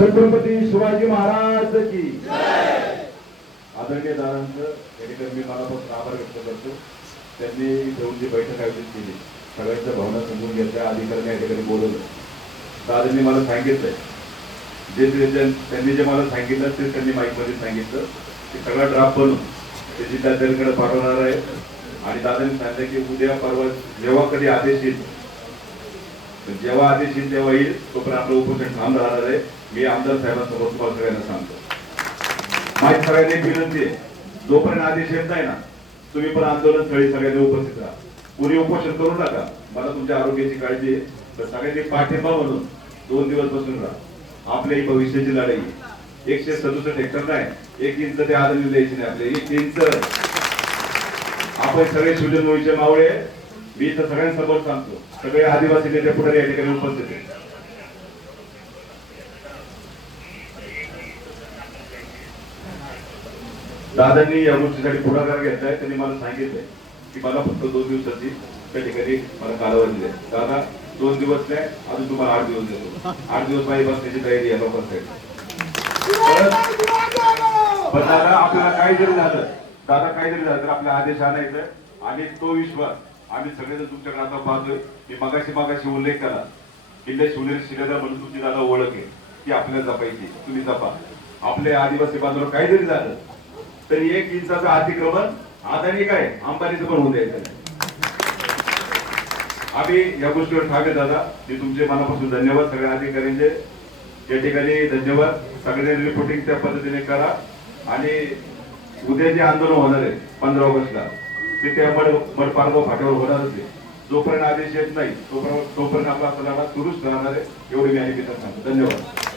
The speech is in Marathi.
छत्रपती शिवाजी महाराज की आदरणीय दादांचं या ठिकाणी मी मनापासून आभार व्यक्त करतो. त्यांनी येऊन जी बैठक आयोजित केली, सगळ्यांच्या भावना समजून घेतल्या, अधिकाऱ्यांनी या ठिकाणी बोलवलं. दादांनी मला सांगितलंय त्यांनी जे मला सांगितलं ते त्यांनी माईकमध्ये सांगितलं की सगळा ड्राफ्ट बनवून ते जिल्हाधिकाऱ्यांकडे पाठवणार आहे. आणि दादांनी सांगितलं की उद्या परवा जेव्हा कधी आदेश येईल, जेव्हा आदेश येईल तेव्हा येईल, तोपर्यंत आपलं उपोषण ठाम राहणार आहे. मी आमदार साहेबांसमोर तुम्हाला सगळ्यांना सांगतो. माझी सगळ्यांनी विनंती आहे, जोपर्यंत आदेश येत नाही ना, तुम्ही पण आंदोलन स्थळी सगळ्यांनी उपस्थित राहा. कोणी उपोषण करू नका. मला तुमच्या आरोग्याची काळजी आहे, तर सगळ्यांनी पाठिंबा म्हणून 2 दिवस बसून राहा. आपल्या ही भविष्याची लढाई 167 हेक्टर नाही, 1 इंच ते आदरणीय द्यायची नाही. आपले 1 इंच आपण सगळे शिवजन्मभूमीचे मावळे. मी तर सगळ्यांसमोर सांगतो, सगळे आदिवासी नेते पुढे या ठिकाणी उपस्थित आहेत. दादांनी या गोष्टीसाठी पुढाकार घेतलाय. त्यांनी मला सांगितलंय की मला फक्त 2 दिवसाची त्या ठिकाणी मला कालावधी आहे. दादा 2 दिवस नाही, अजून तुम्हाला 8 दिवस देतो. 8 दिवस माझी बसण्याची तयारी आहे लोकांसाठी. पण दादा आपल्याला काही जरी झालं, तर आपला आदेश आणायचा आणि तो विश्वास आम्ही सगळेजण तुमच्याकडे आता पाहतोय. मी मगाशी उल्लेख केला, किल्ले शिवनेरी शिलेदार म्हणून तुमची दादा ओळख आहे की आपल्याला जपायची. तुम्ही जपा. आपल्या आदिवासी बांधवाला काही जरी झालं तरी 1 इंचाचं अतिक्रमण अदानी काय अंबानीचं पण होऊ द्यायचं. आम्ही या गोष्टीवर ठाम आहे दादा. मी तुमचे मनापासून धन्यवाद. सगळ्या अधिकाऱ्यांचे या ठिकाणी धन्यवाद. सगळ्यांनी रिपोर्टिंग त्या पद्धतीने करा. आणि उद्या जे आंदोलन होणार आहे 15 ऑगस्टला, ते त्या मडपारगाव फाट्यावर होणारच आहे. जोपर्यंत आदेश येत नाही तोपर्यंत आपला लढा सुरूच राहणार आहे. एवढी मी आणि सांगतो. धन्यवाद.